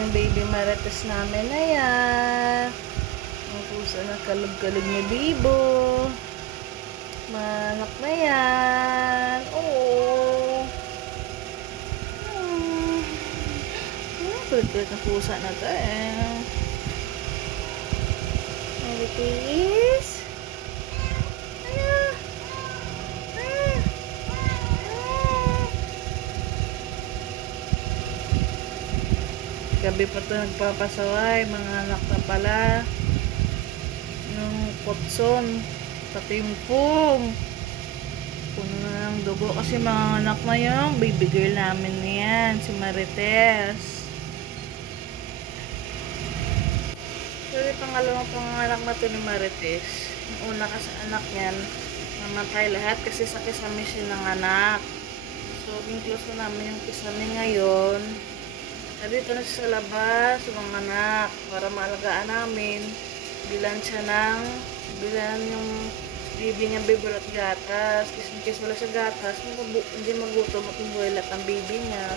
yung baby marites namin na yan. Ang puso na kalog-kalog ni Bibo. Manak na yan. Oo. Kulit-kulit na pusa na to eh. Marites. Gabi pa ito nagpapasaway, mga anak na pala. Yung kutson, pati yung pung. Puno na ng dugo kasi mga anak na yung baby girl namin yan, si Marites. So, yung pangalawang panganak na ito ni Marites. Yung una kasi anak niyan, namatay lahat kasi sa kisame siya ng anak. So, close na namin yung kisame ngayon. Dito na siya sa labas, mga anak, para maalagaan namin. Bilan yung baby niya, bibol at gatas. Kasi in case wala siya gatas, hindi magutom at mabuelat ang baby niya.